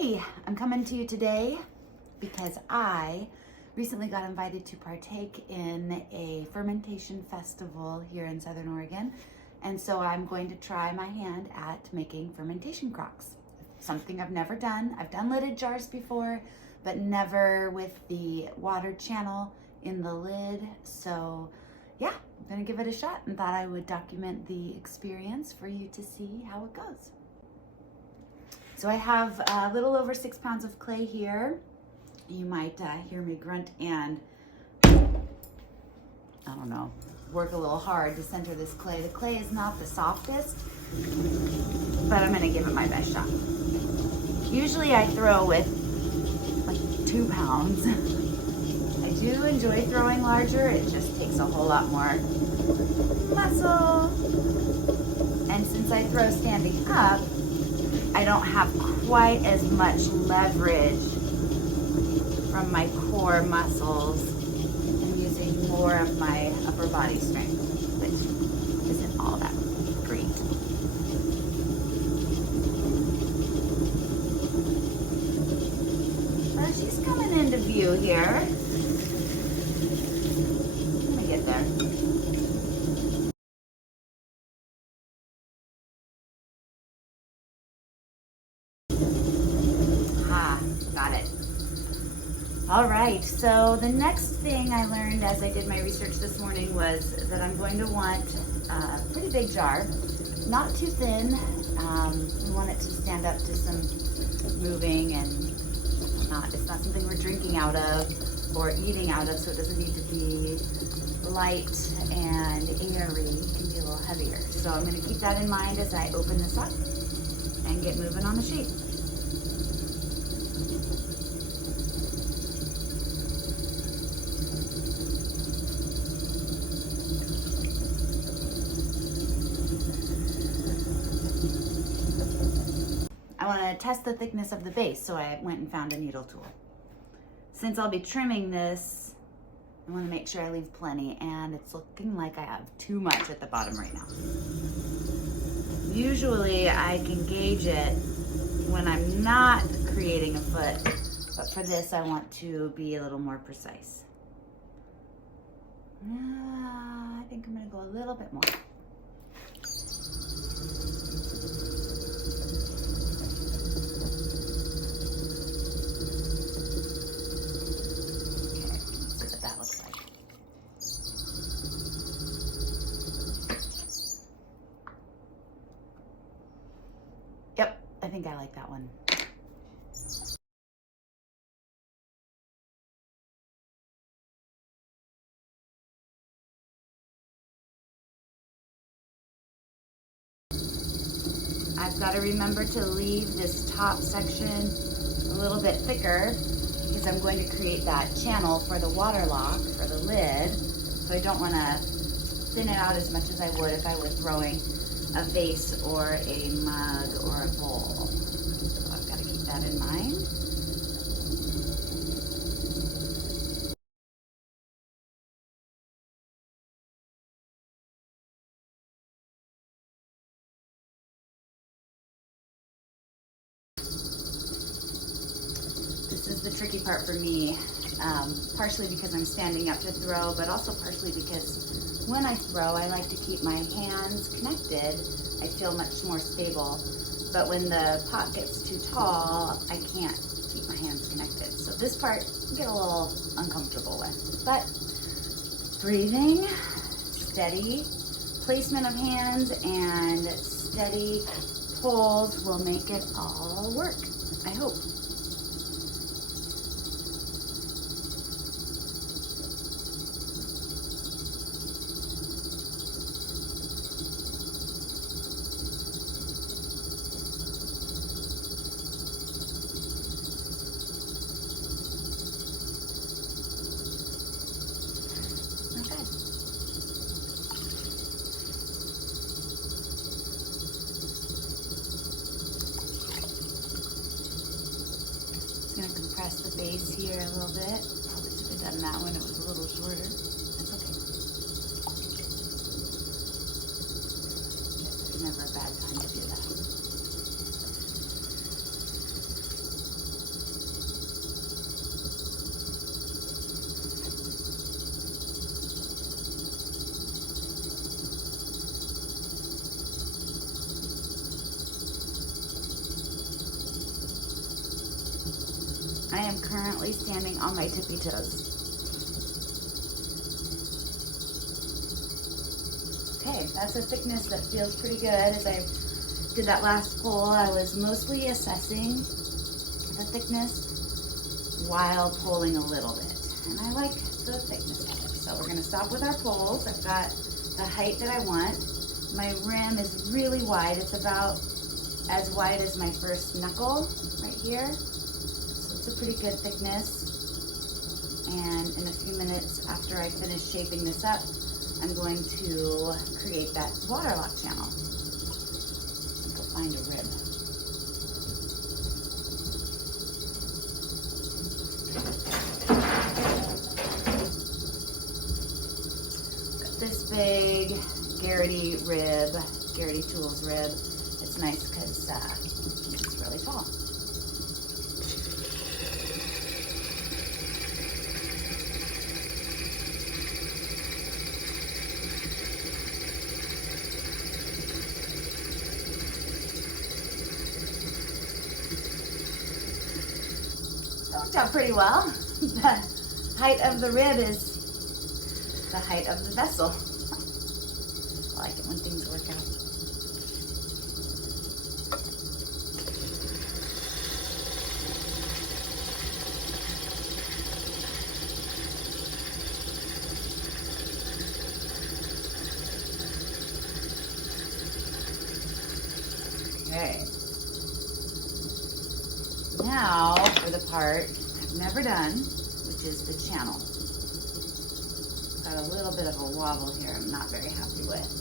Hey, I'm coming to you today because I recently got invited to partake in a fermentation festival here in Southern Oregon. And so I'm going to try my hand at making fermentation crocks. Something I've never done. I've done lidded jars before, but never with the water channel in the lid. So yeah, I'm gonna give it a shot and thought I would document the experience for you to see how it goes. So I have a little over 6 pounds of clay here. You might hear me grunt and, I don't know, work a little hard to center this clay. The clay is not the softest, but I'm gonna give it my best shot. Usually I throw with like 2 pounds. I do enjoy throwing larger. It just takes a whole lot more muscle. And since I throw standing up, I don't have quite as much leverage from my core muscles. I'm using more of my upper body strength, which isn't all that great. Well, she's coming into view here. Let me get there. Got it. All right, so the next thing I learned as I did my research this morning was that I'm going to want a pretty big jar, not too thin. We want it to stand up to some moving and it's not something we're drinking out of or eating out of, so it doesn't need to be light and airy. It can be a little heavier. So I'm gonna keep that in mind as I open this up and get moving on the shape. I want to test the thickness of the base, so I went and found a needle tool. Since I'll be trimming this, I want to make sure I leave plenty, and it's looking like I have too much at the bottom right now. Usually I can gauge it when I'm not creating a foot, but for this I want to be a little more precise. I think I'm going to go a little bit more. Yep, I think I like that one. I've got to remember to leave this top section a little bit thicker because I'm going to create that channel for the water lock for the lid. So I don't want to thin it out as much as I would if I were throwing a vase or a mug or a bowl. So I've got to keep that in mind. This is the tricky part for me, partially because I'm standing up to throw, but also partially because when I throw, I like to keep my hands connected. I feel much more stable, but when the pot gets too tall, I can't keep my hands connected. So this part I get a little uncomfortable with, but breathing, steady placement of hands, and steady pulls will make it all work, I hope. Going to compress the base here a little bit. Probably should have done that when it was a little shorter. That's okay. There's never a bad time to do that. I am currently standing on my tippy toes. Okay, that's a thickness that feels pretty good. As I did that last poll, I was mostly assessing the thickness while polling a little bit. And I like the thickness of it. So we're gonna stop with our polls. I've got the height that I want. My rim is really wide. It's about as wide as my first knuckle right here. So it's a pretty good thickness. And in a few minutes after I finish shaping this up, I'm going to create that waterlock channel. I'll go find a rib. Got this big Garrity rib, Garrity Tools rib. It's nice because it's really tall. Worked out pretty well. The height of the rib is the height of the vessel. I like it when things work out. Okay. Now for the part I've never done, which is the channel. Got a little bit of a wobble here I'm not very happy with.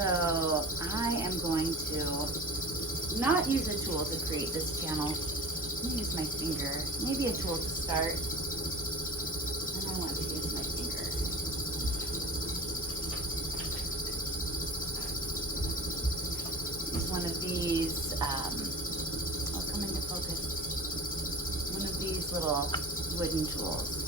So I am going to not use a tool to create this channel. I'm going to use my finger, maybe a tool to start. And I want to use my finger. Use one of these, I'll come into focus. One of these little wooden tools.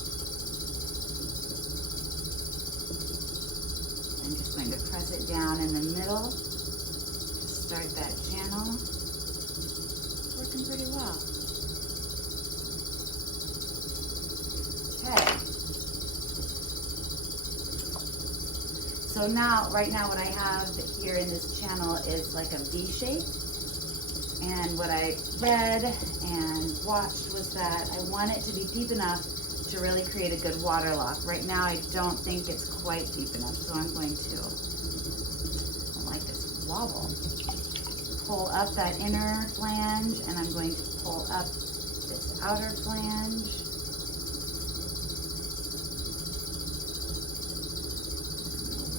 I'm just going to press it down in the middle to start that channel. It's working pretty well. Okay. So now, right now what I have here in this channel is like a V shape. And what I read and watched was that I want it to be deep enough to really create a good water lock. Right now I don't think it's quite deep enough, so I'm going to, I like this wobble, pull up that inner flange, and I'm going to pull up this outer flange.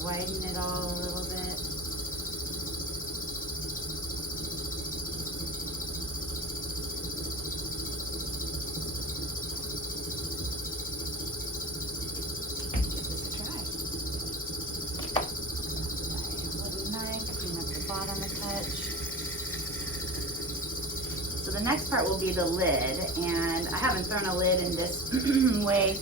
Widen it all a little bit. So the next part will be the lid, and I haven't thrown a lid in this way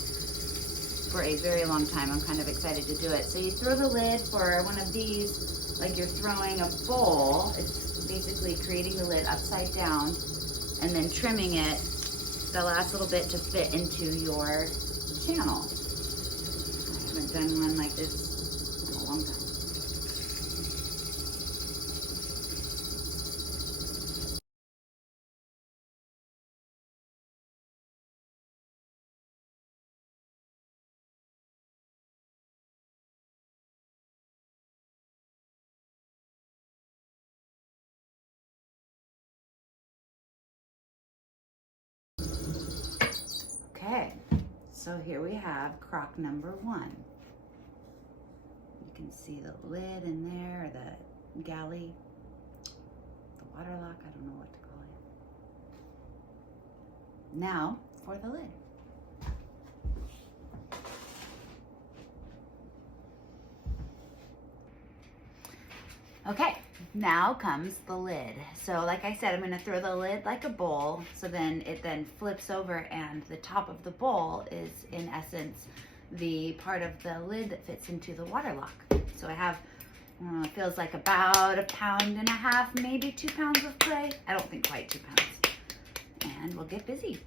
for a very long time. I'm kind of excited to do it. So you throw the lid for one of these like you're throwing a bowl. It's basically creating the lid upside down and then trimming it the last little bit to fit into your channel. I haven't done one like this in a long time. Okay, So here we have crock number 1. You can see the lid in there, or the galley, the water lock, I don't know what to call it. Now for the lid. Okay, now comes the lid. So like I said, I'm gonna throw the lid like a bowl, so then it flips over, and the top of the bowl is in essence the part of the lid that fits into the water lock. So I have, it feels like about 1.5 pounds, maybe 2 pounds of clay. I don't think quite 2 pounds. And we'll get busy.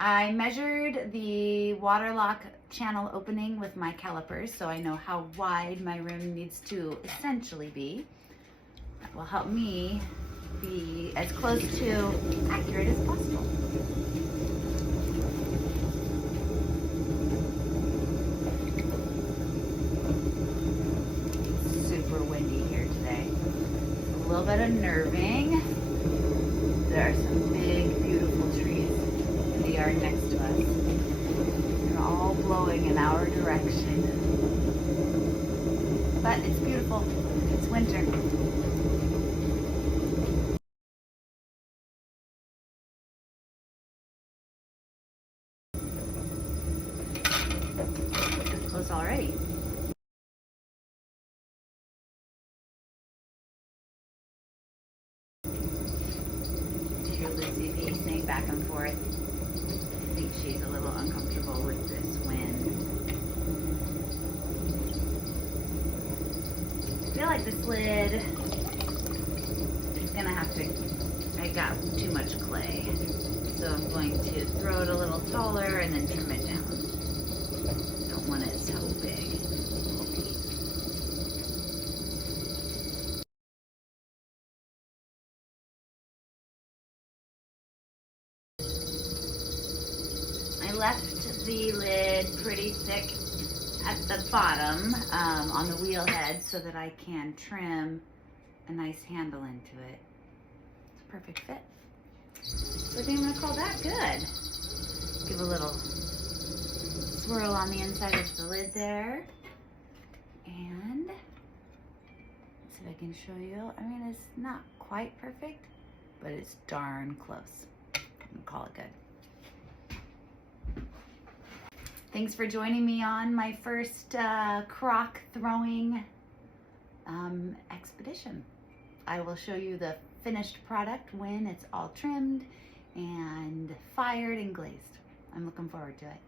I measured the water lock channel opening with my calipers, so I know how wide my rim needs to essentially be. That will help me be as close to accurate as possible. Super windy here today. A little bit unnerving. There are some big, beautiful trees in the yard next to us. They're all blowing in our direction. But it's beautiful. It's winter. It's close already. Hear Lucy pacing back and forth. I think she's a little uncomfortable with this wind. I feel like this lid is gonna have to, I got too much clay. So I'm going to throw it a little taller and then trim it down. Don't want it so big. I left the lid pretty thick at the bottom on the wheel head so that I can trim a nice handle into it. It's a perfect fit. So I think I'm gonna call that good. Give a little swirl on the inside of the lid there. And let's see if I can show you. I mean, it's not quite perfect, but it's darn close. I'm gonna call it good. Thanks for joining me on my first crock throwing expedition. I will show you the finished product when it's all trimmed and fired and glazed. I'm looking forward to it.